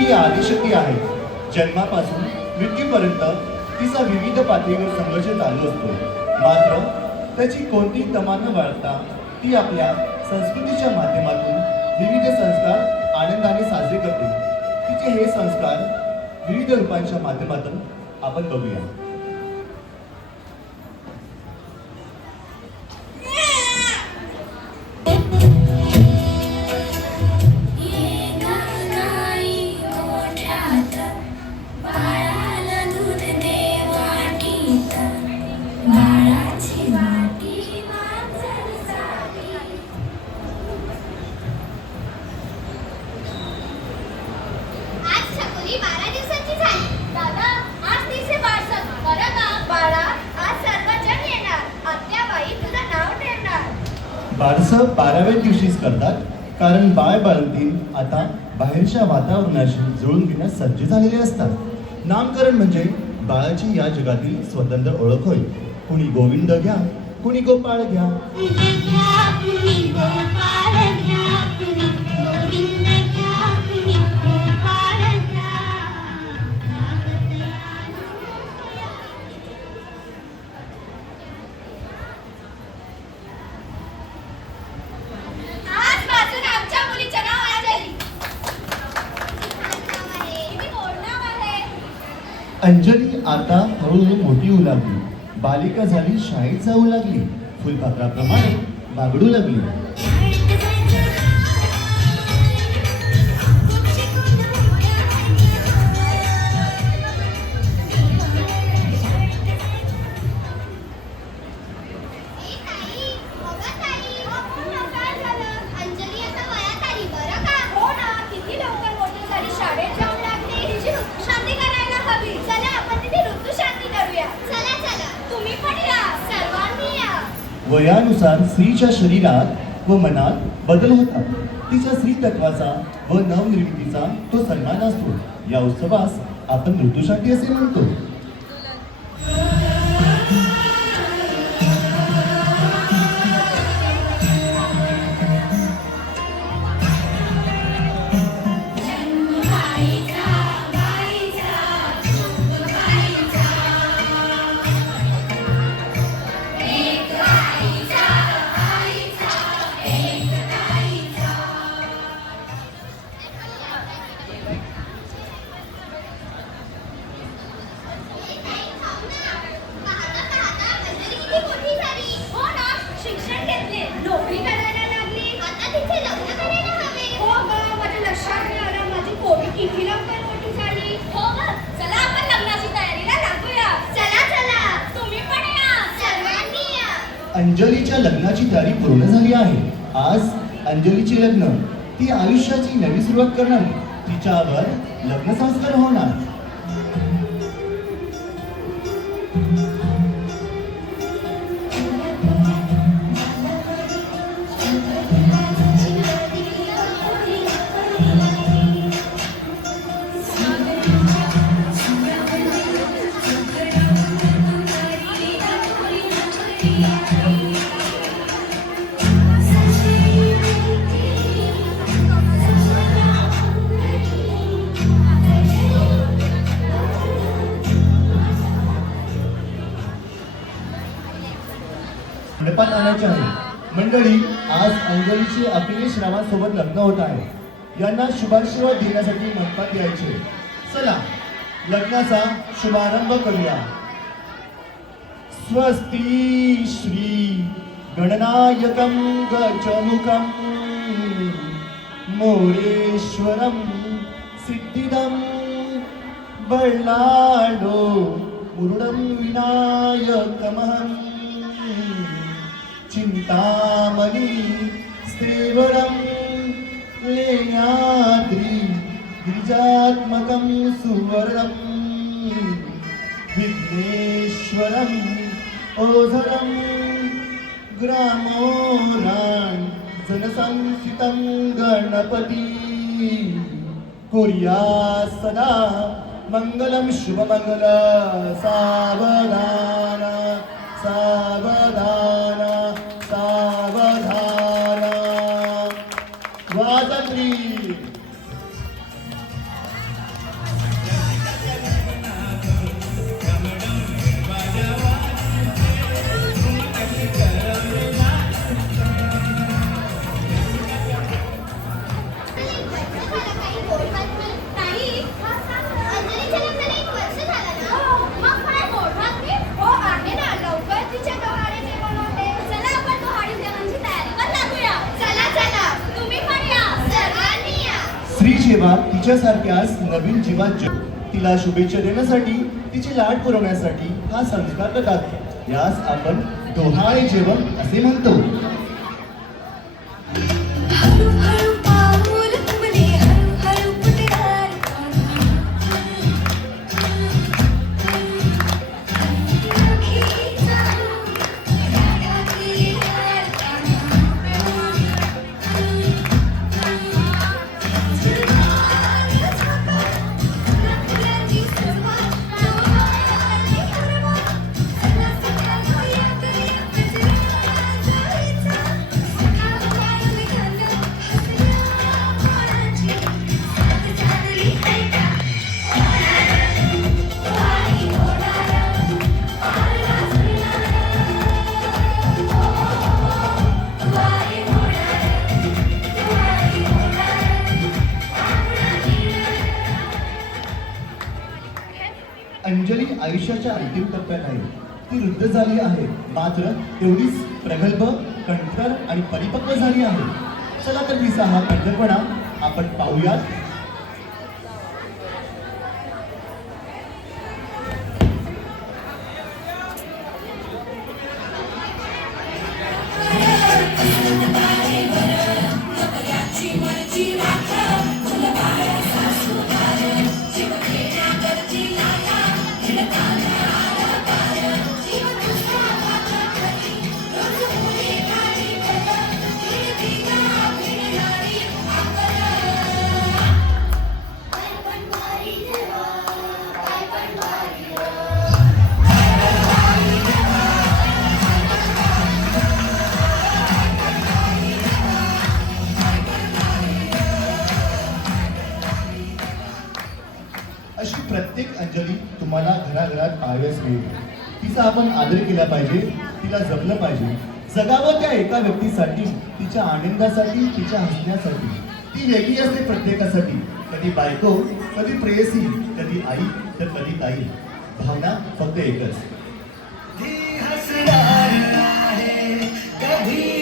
ही आदिशक्ती आहे. जन्मापासून मृत्यूपर्यंत तिचा विविध पातळीवर संघर्ष चालू असतो. मात्र त्याची कोणतीही तमा न बाळगता ती आपल्या संस्कृतीच्या माध्यमातून विविध संस्कार आनंदाने साजरे करते. तिचे हे संस्कार विविध रूपांच्या माध्यमातून आपण बघूया. बारसं 12व्या दिवशीच करतात, कारण बाळ बाळंतीण आता बाहेरच्या वातावरणाशी जुळून घेण्यास सज्ज झालेले असतात. नामकरण म्हणजे बाळाची या जगातील स्वतंत्र ओळख होय. कुणी गोविंद घ्या, कुणी गोपाळ घ्या. अंजली आता हळूहळू मोठी होऊ लागली. बालिका झाली, शाळेत जाऊ लागली. फुलपाखराप्रमाणे बागडू लागली. वयानुसार स्त्रीच्या शरीरात व मनात बदल होतात. तिच्या स्त्री तत्वाचा व नवनिर्मितीचा तो सन्मान असतो. या उत्सवास आपण ऋतुशांती असे म्हणतो. अंजलीच्या लग्नाची तयारी पूर्ण झाली आहे. आज अंजलीचे लग्न. ती आयुष्याची नवी सुरुवात करणार. तिच्यावर लग्न संस्कार होणार. मंडपात आणायचे आहे. मंडळी, आज अंजलीचे अखिलेश रावांसोबत लग्न होत आहे. यांना शुभाशीर्वाद देण्यासाठी मंडपात यायचे. चला लग्नाचा शुभारंभ करूया. स्वस्ती श्री गणनायकं गजमुखं मोरेश्वरं सिद्धिदं बल्लाळो मुरुडं विनायकमहं चिंतामणि स्त्रीवरं लेण्याद्रि गिरिजात्मकं सुवर्णं विघ्नेश्वरं ओझरं ग्रामोरान् जनसंसितं गणपति कुर्या सदा मंगलम शुभमंगल. सावधान सावधान सावधान. स्वातंत्र्य जेव्हा तिच्यासारख्याच नवीन जीवात तिला शुभेच्छा देण्यासाठी तिचे लाड पुरवण्यासाठी हा संस्कार करतात. यास आपण डोहाळे जेवण असे म्हणतो. हळूहळू पाऊल उमले, हळूहळू फुटणार राखीचा राधातील लाड झुलवायला झोपा, रात्रीची सुरुवात, डोहाळे परवा, चला सगळ्या जाऊया करूया गजरा जाळीचा. सकाळ वाढून घालू हसऱ्या पोरांची, साथ चांगली आहे का? वाई होणारा, आला झुलणारा. वाई होणारा, वाई होणारा, आपला किनारा. अंजली आयुष्याच्या अंतिम टप्प्यात आहे. ती वृद्ध झाली आहे, मात्र तेवढीच प्रगल्भ, कणखर आणि परिपक्व झाली आहे. चला तर तिचा हा कणखरपणा आपण पाहूयात. अशी प्रत्येक अंजली तुम्हाला घराघरात पाहाव्यास मिळेल. तिचा आपण आदर केला पाहिजे, तिला जपलं पाहिजे. जगावं त्या एका व्यक्तीसाठी, तिच्या आनंदासाठी, तिच्या हसण्यासाठी. ती वेगळी असते प्रत्येकासाठी. कधी बायको, कधी प्रेयसी, कधी आई, तर कधी ताई. भावना फक्त एकच. ती हसणार आहे कधी